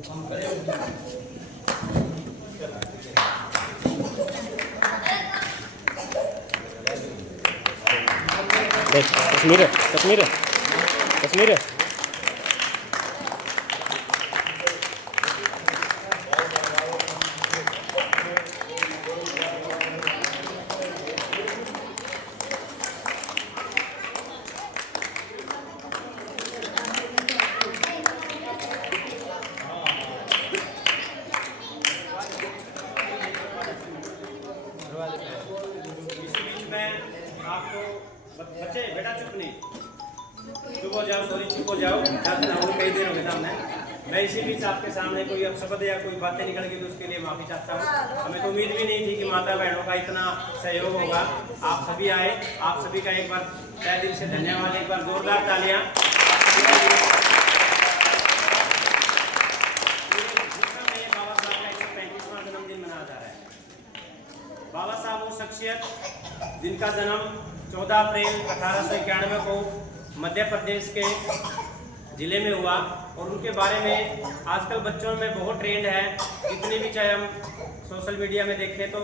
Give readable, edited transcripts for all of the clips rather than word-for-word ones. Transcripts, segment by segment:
देख कश्मीर है, कश्मीर है, कश्मीर है। आपको बच्चे बेटा चुप नहीं, चुप हो जाओ, सॉरी चुप हो जाओ, कई देर हो गए हमने। मैं इसी बीच आपके सामने कोई अपशब्द या कोई बातें निकल गई तो उसके लिए माफी चाहता हूँ। हमें तो उम्मीद भी नहीं थी कि माता बहनों का इतना सहयोग होगा। आप सभी आए, आप सभी का एक बार तहे दिल से धन्यवाद, एक बार जोरदार तालियां। बाबा साहब का 135वां जन्मदिन मनाया जा रहा है। बाबा साहब वो शख्सियत जिनका जन्म 14 अप्रैल 1891 को मध्य प्रदेश के जिले में हुआ, और उनके बारे में आजकल बच्चों में बहुत ट्रेंड है। जितने भी चाहे हम सोशल मीडिया में देखें तो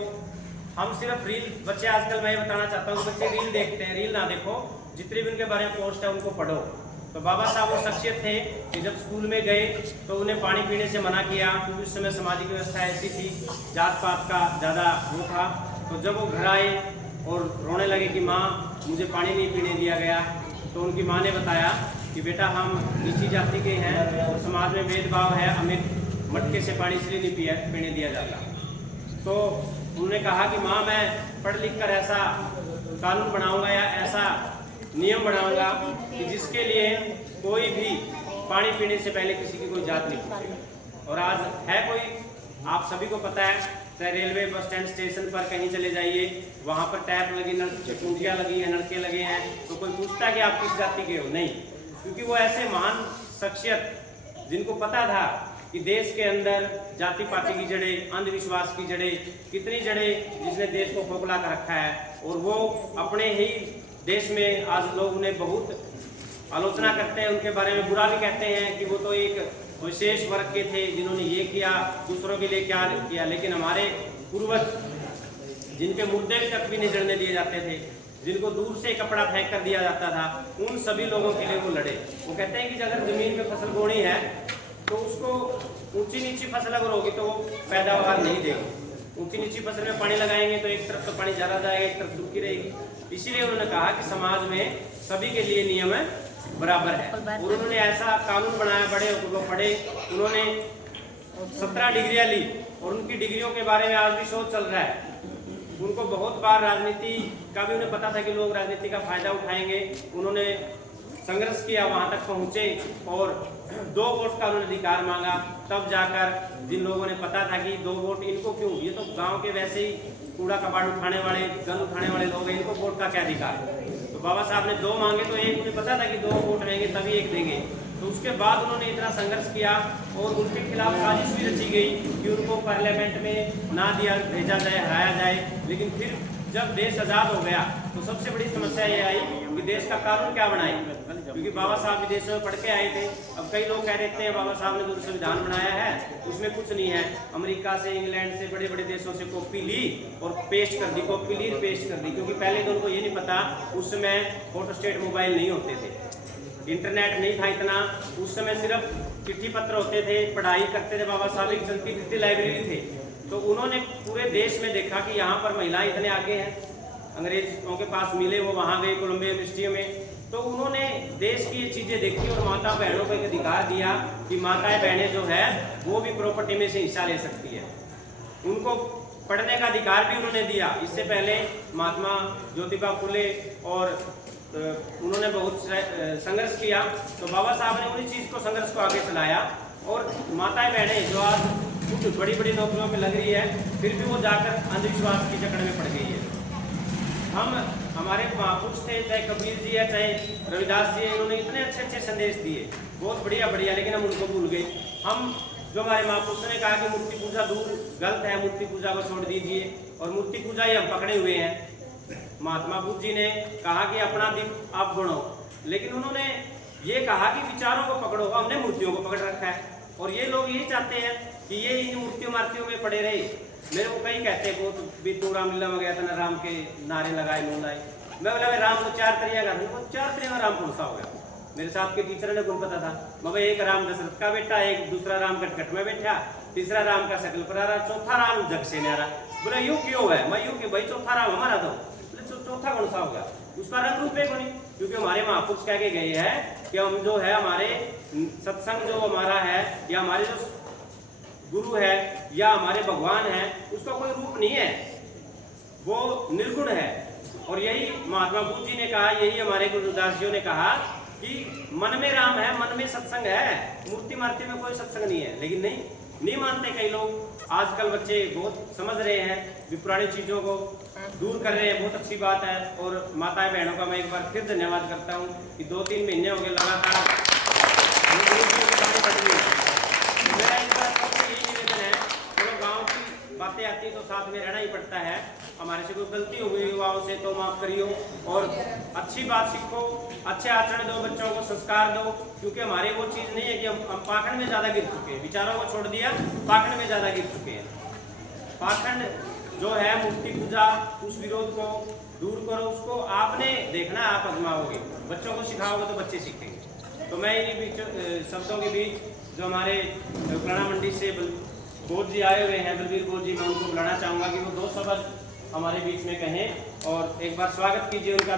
हम सिर्फ रील, बच्चे आजकल मैं बताना चाहता हूँ बच्चे रील देखते हैं, रील ना देखो, जितने भी उनके बारे में पोस्ट है उनको पढ़ो। तो बाबा साहब वो शख्सियत थे कि जब स्कूल में गए तो उन्हें पानी पीने से मना किया, क्योंकि उस समय सामाजिक व्यवस्था ऐसी थी, जात पात का ज़्यादा वो था। तो जब वो घर आए और रोने लगे कि माँ मुझे पानी नहीं पीने दिया गया, तो उनकी माँ ने बताया कि बेटा हम नीची जाति के हैं और समाज में भेदभाव है, हमें मटके से पानी इसलिए नहीं पीने दिया जाता। तो उन्होंने कहा कि माँ मैं पढ़ लिख कर ऐसा कानून बनाऊंगा या ऐसा नियम बनाऊंगा कि जिसके लिए कोई भी पानी पीने से पहले किसी की कोई जात नहीं पूछेगा। और आज है कोई, आप सभी को पता है, चाहे रेलवे बस स्टैंड स्टेशन पर कहीं चले जाइए, वहाँ पर टैप लगी, टूटियाँ लगी हैं, नलके लगे हैं, तो कोई पूछता है कि आप किस जाति के हो? नहीं, क्योंकि वो ऐसे महान शख्सियत जिनको पता था कि देश के अंदर जाति पाति की जड़ें, अंधविश्वास की जड़ें, कितनी जड़ें जिसने देश को खोखला कर रखा है, और वो अपने ही देश में आज लोग उन्हें बहुत आलोचना करते हैं, उनके बारे में बुरा भी कहते हैं कि वो तो एक विशेष वर्ग के थे जिन्होंने ये किया, दूसरों के लिए क्या किया। लेकिन हमारे पूर्वज जिनके मुर्दे तक भी नहीं जलने दिए जाते थे, जिनको दूर से कपड़ा फेंक कर दिया जाता था, उन सभी लोगों के लिए वो लड़े। वो कहते हैं कि अगर जमीन में फसल बोनी है तो उसको ऊंची नीची फसल अगर होगी तो वो पैदावार नहीं देगी। ऊंची नीची फसल में पानी लगाएंगे तो एक तरफ तो पानी ज़्यादा जाएगा, एक तरफ सूखी रहेगी। इसीलिए उन्होंने कहा कि समाज में सभी के लिए नियम बराबर है, और उन्होंने ऐसा कानून बनाया, बड़े वो पढ़े, उन्होंने 17 डिग्रियां ली, और उनकी डिग्रियों के बारे में आज भी शोध चल रहा है। उनको बहुत बार राजनीति का भी उन्हें पता था कि लोग राजनीति का फायदा उठाएंगे। उन्होंने संघर्ष किया, वहां तक पहुंचे, और 2 वोट का उन्होंने अधिकार मांगा। तब जाकर जिन लोगों ने पता था कि 2 वोट इनको क्यों, ये तो गांव के वैसे ही कूड़ा कबाड़ उठाने वाले, गंद उठाने वाले लोग हैं, इनको वोट का क्या अधिकार? तो बाबा साहब ने 2 मांगे, तो एक उन्हें पता था कि 2 वोट रहेंगे तभी एक देंगे। तो उसके बाद उन्होंने इतना संघर्ष किया, और उनके खिलाफ साजिश भी रची गई कि उनको पार्लियामेंट में ना भेजा जाए, हराया जाए। लेकिन फिर जब देश आज़ाद हो गया तो सबसे बड़ी समस्या ये आई कि देश का कानून क्या बनाए, क्योंकि बाबा साहब विदेशों में पढ़ के आए थे। अब कई लोग कह देते हैं बाबा साहब ने जो संविधान बनाया है उसमें कुछ नहीं है, अमेरिका से, इंग्लैंड से, बड़े बड़े देशों से कॉपी ली और पेस्ट कर दी, कॉपी ली पेस्ट कर दी। क्योंकि पहले तो उनको ये नहीं पता, उस समय फोटोस्टेट मोबाइल नहीं होते थे, इंटरनेट नहीं था इतना, उस समय सिर्फ चिट्ठी पत्र होते थे, पढ़ाई करते थे। बाबा साहब एक चलती फिरती लाइब्रेरी थे। तो उन्होंने पूरे देश में देखा कि यहाँ पर महिलाएं इतने आगे हैं, अंग्रेजों के पास मिले, वो वहाँ गए कोलंबिया यूनिवर्सिटी में। तो उन्होंने देश की ये चीज़ें देखी और माता बहनों को एक अधिकार दिया कि माताएं बहनें जो है वो भी प्रॉपर्टी में से हिस्सा ले सकती है। उनको पढ़ने का अधिकार भी उन्होंने दिया। इससे पहले महात्मा ज्योतिबा फुले और उन्होंने बहुत संघर्ष किया। तो बाबा साहब ने उन्हीं चीज़ को, संघर्ष को आगे चलाया, और माताएं बहनें जो आज कुछ बड़ी बड़ी नौकरियों में लग रही है, फिर भी वो जाकर अंधविश्वास की जकड़ में पड़ गई है। हमारे महापुरुष थे, चाहे कबीर जी है, चाहे रविदास जी है, इन्होंने इतने अच्छे अच्छे संदेश दिए, बहुत बढ़िया बढ़िया, लेकिन हम उनको भूल गए। हम जो हमारे महापुरुषों ने कहा कि मूर्ति पूजा दूर गलत है, मूर्ति पूजा को छोड़ दीजिए, और मूर्ति पूजा ही हम पकड़े हुए हैं। महात्मा बुद्ध जी ने कहा कि अपना दीप आप गढ़ो, लेकिन उन्होंने ये कहा कि विचारों को पकड़ो, हमने मूर्तियों को पकड़ रखा है। और ये लोग यही चाहते हैं कि ये इन मूर्तियों में पड़े रहे। मेरे को कई कहते हैं बहुत भी तू रामलीला में गया था ना, राम के नारे लगाए मुँह लाए। मैं बोला भाई राम को 4 तरिया का, उनको 4 तरिया में राम कौन सा हो गया? मेरे साथ के टीचर ने कौन पता था? मैं एक राम दशरथ का बेटा, एक दूसरा राम कटकट में बैठा, तीसरा राम का शकल पर आ रहा, चौथा राम जग से न्यारा। बोला यूं क्यों है? मैं यूं कि भाई चौथा राम हमारा तो चौथा कौन सा होगा? उसका रंग रूप एक नहीं, क्योंकि हमारे महापुरुष कह के गए हैं कि हम जो है हमारे सत्संग जो हमारा है या हमारे जो गुरु है या हमारे भगवान है उसका कोई रूप नहीं है, वो निर्गुण है। और यही महात्मा बुद्ध जी ने कहा, यही हमारे गुरुदास जी ने कहा कि मन में राम है, मन में सत्संग है, मूर्ति मार्ति में कोई सत्संग नहीं है। लेकिन नहीं मानते कई लोग। आजकल बच्चे बहुत समझ रहे हैं, भी पुरानी चीजों को दूर कर रहे हैं, बहुत अच्छी बात है। और माताएं बहनों का मैं एक बार फिर धन्यवाद करता हूँ कि 2-3 महीने हो गए लगातार मेरा इस बार सबसे यही निवेदन है, चलो गाँव की बातें आती है तो साथ में रहना ही पड़ता है। हमारे से कोई गलती हो गई युवाओं से तो माफ करियो, और अच्छी बात सीखो, अच्छे आचरण दो, बच्चों को संस्कार दो। क्योंकि हमारे वो चीज़ नहीं है कि हम पाखंड में ज़्यादा गिर चुके हैं, विचारों को छोड़ दिया, पाखंड में ज़्यादा गिर चुके हैं। पाखंड जो है मूर्ति पूजा, उस विरोध को दूर करो, उसको आपने देखना, आप आजमाओगे, बच्चों को सिखाओगे तो बच्चे सीखेंगे। तो मैं इन्हीं बीच शब्दों के बीच जो हमारे पुराना मंडी से बोध जी आए हुए हैं, बलबीर बोध जी, मैं उनको बुलाना चाहूँगा कि वो 2 शब्द हमारे बीच में कहें और एक बार स्वागत कीजिए उनका।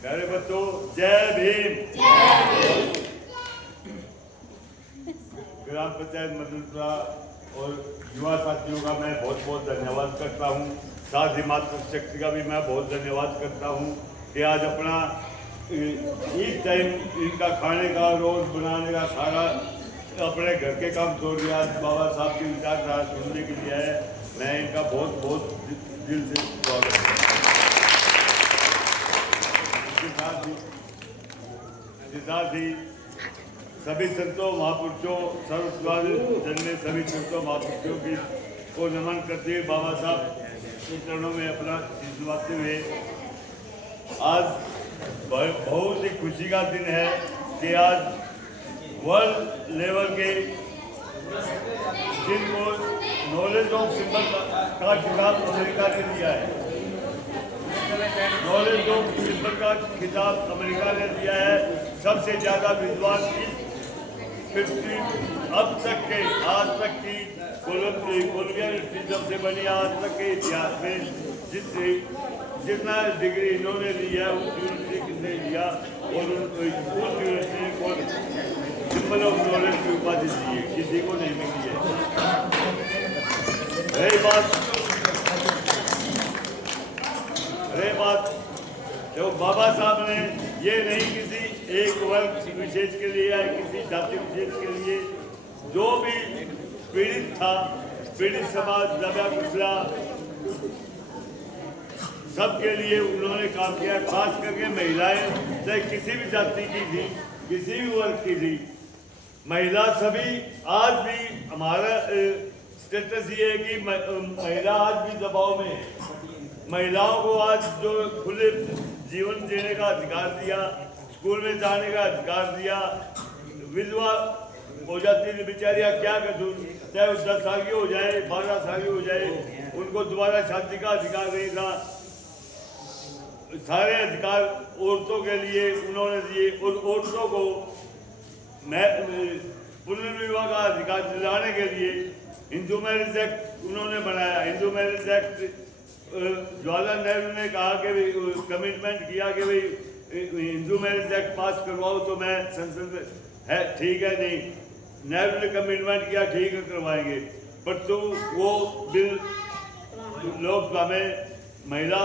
प्यारे बच्चों, जय भीम। ग्राम पंचायत मदनपुरा और युवा साथियों का मैं बहुत बहुत धन्यवाद करता हूँ। साथ ही मातृशक्ति का भी मैं बहुत धन्यवाद करता हूँ कि आज अपना इस टाइम इनका खाने का, रोज बनाने का, सारा अपने घर के काम छोड़ दिया, बाबा साहब की विचारधारा सुनने के लिए है। मैं इनका बहुत बहुत दिल से स्वागत करता हूँ। इसके साथ ही सभी संतों महापुरुषों, सर्वस्वामी जन्मे सभी संतों महापुरुषों की को नमन करते हुए बाबा साहब के चरणों में अपना शीश नवाते हुए आज बहुत ही खुशी का दिन है कि आज वर्ल्ड लेवल के जिनको नॉलेज ऑफ सिंबल का खिताब अमेरिका ने दिया है, नॉलेज ऑफ सिंबल का खिताब अमेरिका ने दिया है। सबसे ज़्यादा विद्वान इस पृथ्वी अब तक के, आज तक की कोलंबिया यूनिवर्सिटी जब से बनी आज तक के इतिहास में जितना डिग्री इन्होंने लिया है उस यूनिवर्सिटी ने लिया, और उस यूनिवर्सिटी को सिंबल ऑफ नॉलेज की उपाधि दी है, किसी को नहीं मिली है। रही बात जो बाबा साहब ने ये नहीं किसी एक वर्ग विशेष के लिए या किसी जाति विशेष के लिए, जो भी पीड़ित था, पीड़ित समाज, दबा कुचला, सबके लिए उन्होंने काम किया। खास करके महिलाएं, चाहे किसी भी जाति की थी, किसी भी वर्ग की थी, महिला सभी, आज भी हमारा स्टेटस ये है कि महिला आज भी दबाव में है। महिलाओं को आज जो खुले जीवन जीने का अधिकार दिया, स्कूल में जाने का अधिकार दिया, विधवा हो जाती थी बेचारियाँ, क्या कसूर, चाहे वो 10 साल की हो जाए, 12 साल की हो जाए, उनको दोबारा शादी का अधिकार नहीं था। सारे अधिकार औरतों के लिए उन्होंने दिए, और औरतों को पुनर्विवाह का अधिकार दिलाने के लिए हिंदू मैरिज एक्ट उन्होंने बनाया। हिंदू मैरिज एक्ट जवाहरलाल नेहरू ने कहा कि कमिटमेंट किया कि भाई हिंदू मैरिज एक्ट पास करवाओ, तो मैं संसद में है, ठीक है, नहीं, नेहरू ने कमिटमेंट किया, ठीक है करवाएंगे, पर तो वो बिल लोकसभा में महिला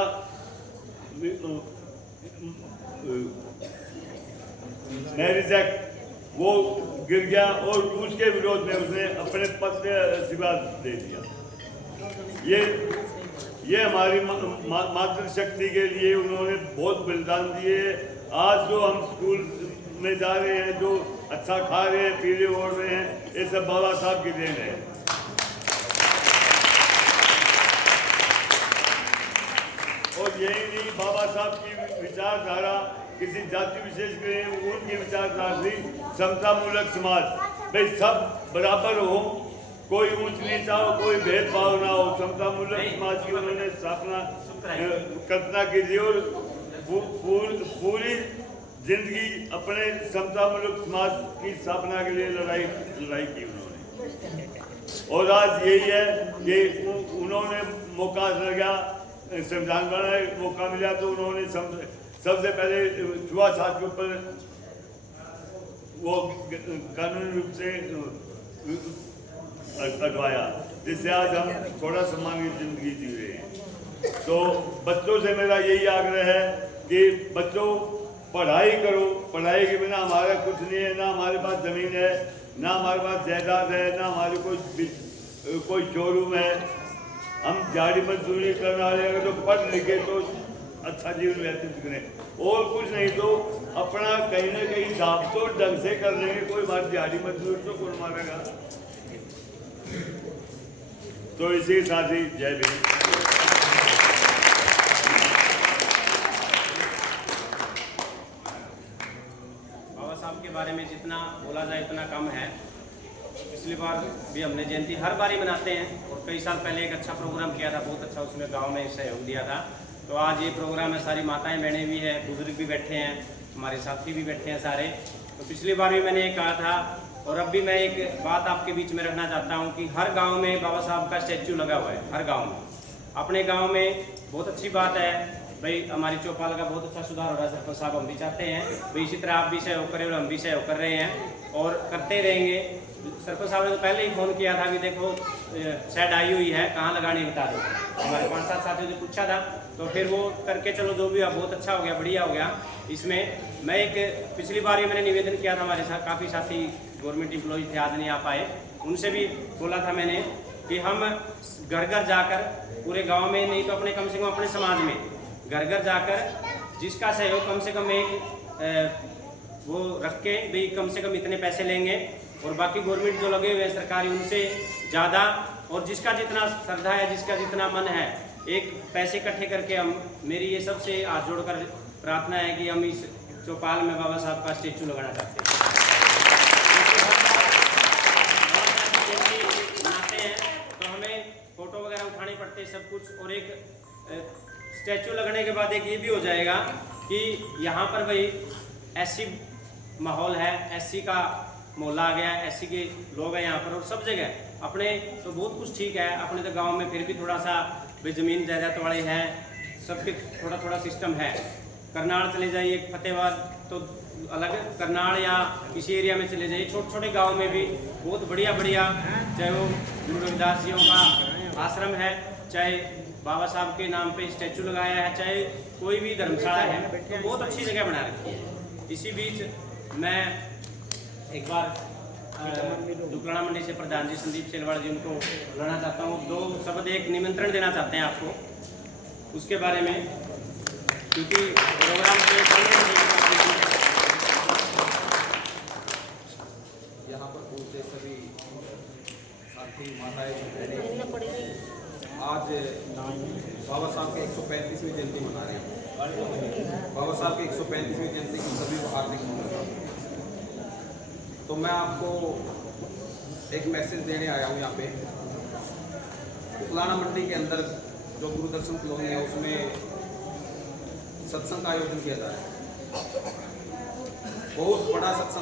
मैरिज एक्ट वो गिर गया, और उसके विरोध में उसने अपने पद से इस्तीफा दे दिया। ये हमारी मातृशक्ति के लिए उन्होंने बहुत बलिदान दिए। आज जो हम स्कूल में जा रहे हैं, जो अच्छा खा रहे हैं, पीले ओढ़ रहे हैं, ये सब बाबा साहब की देन है। यही नहीं, बाबा साहब की विचारधारा किसी जाति विशेष के उनकी विचारधारा थी समतामूलक समाज, भाई सब बराबर हो, कोई ऊंच नीचा हो, कोई भेदभाव ना हो, समतामूलक समाज की उन्होंने स्थापना कल्पना की थी और पूरी जिंदगी अपने समतामूलक समाज की स्थापना के लिए लड़ाई की उन्होंने। और आज यही है कि उन्होंने मौका लगा, संविधान बनाने मौका मिला तो उन्होंने सबसे पहले छुआछूत के ऊपर वो कानूनी रूप से हटवाया, जिससे आज हम थोड़ा सम्मान की जिंदगी जी रहे हैं। तो बच्चों से मेरा यही आग्रह है कि बच्चों पढ़ाई करो, पढ़ाई के बिना हमारा कुछ नहीं है, ना हमारे पास ज़मीन है, ना हमारे पास जायदाद है, ना हमारे कोई शोरूम है। हम दिहाड़ी मजदूरी करने वाले अगर तो पढ़ लिखे तो अच्छा जीवन व्यतीत करें, और कुछ नहीं तो अपना कहीं ना कहीं दाब तो ढंग से कर लेंगे। कोई बात दिहाड़ी मजदूरी तो कौन मारेगा। तो इसी के साथ ही जय भीम। के बारे में जितना बोला जाए उतना कम है। पिछली बार भी हमने जयंती हर बार ही मनाते हैं और कई साल पहले एक अच्छा प्रोग्राम किया था, बहुत अच्छा, उसमें गांव में सहयोग दिया था। तो आज ये प्रोग्राम है, सारी माताएं बहनें भी हैं, बुजुर्ग भी बैठे हैं, हमारे साथी भी बैठे हैं सारे। तो पिछली बार भी मैंने ये कहा था और अब भी मैं एक बात आपके बीच में रखना चाहता हूँ कि हर गाँव में बाबा साहब का स्टैचू लगा हुआ है, हर गाँव में। अपने गाँव में बहुत अच्छी बात है भाई, हमारी चौपाल का बहुत अच्छा सुधार हो रहा है। सरपंच साहब हम भी चाहते हैं भाई इसी तरह आप भी सहयोग करें और हम भी सहयोग कर रहे हैं और करते रहेंगे। सरपंच साहब ने तो पहले ही फ़ोन किया था कि देखो शेड आई हुई है, कहाँ लगानी बता दो। हमारे 5-7 साथियों ने पूछा था, तो फिर वो करके चलो जो भी हुआ बहुत अच्छा हो गया, बढ़िया हो गया। इसमें मैं एक पिछली बार ही मैंने निवेदन किया था, हमारे साथ काफ़ी साथी गवर्नमेंट एम्प्लॉय थे, आज नहीं आ पाए, उनसे भी बोला था मैंने कि हम घर घर जाकर पूरे गाँव में नहीं तो अपने कम से कम अपने समाज में घर घर जाकर जिसका सहयोग कम से कम एक वो रख के भाई कम से कम इतने पैसे लेंगे और बाकी गवर्नमेंट जो लगे हुए हैं सरकारी उनसे ज़्यादा, और जिसका जितना श्रद्धा है, जिसका जितना मन है, एक पैसे इकट्ठे करके हम, मेरी ये सबसे हाथ जोड़कर प्रार्थना है कि हम इस चौपाल में बाबा साहब का स्टेचू लगाना चाहते हैं। मनाते हैं तो हमें फ़ोटो वगैरह उठाने पड़ते सब कुछ, और एक स्टैचू लगने के बाद एक ये भी हो जाएगा कि यहाँ पर भाई एससी माहौल है, एससी का मोहल्ला आ गया, एससी के लोग हैं यहाँ पर, और सब जगह अपने तो बहुत कुछ ठीक है, अपने तो गांव में फिर भी थोड़ा सा भाई ज़मीन जायदाद वाले हैं, सबके थोड़ा थोड़ा सिस्टम है। करनाल चले जाइए, फतेहाबाद तो अलग, करनाल या किसी एरिया में चले जाइए, छोटे छोटे गाँव में भी बहुत बढ़िया बढ़िया, चाहे वो गुरु रविदास जियों का आश्रम है, चाहे बाबा साहब के नाम पे स्टैचू लगाया है, चाहे कोई भी धर्मशाला है, तो बहुत अच्छी जगह बना रखी है। इसी बीच मैं एक बार दुकलाना मंडी से प्रधान जी संदीप सेलवाड़ जी उनको बुलाना चाहता हूँ, 2 शब्द एक निमंत्रण देना चाहते हैं आपको उसके बारे में, क्योंकि प्रोग्राम के यहाँ पर पहुँचे सभी साथी माताएं, आज बाबा साहब के 135वीं जयंती मना रहे हैं। बाबा साहब की 135वीं जयंती की सभी को हार्दिक मुबारक। तो मैं आपको एक मैसेज देने आया हूँ यहाँ पे। दुकलाना मंडी के अंदर जो गुरुदर्शन कॉलोनी है उसमें सत्संग का आयोजन किया जा रहा है, बहुत बड़ा सत्संग।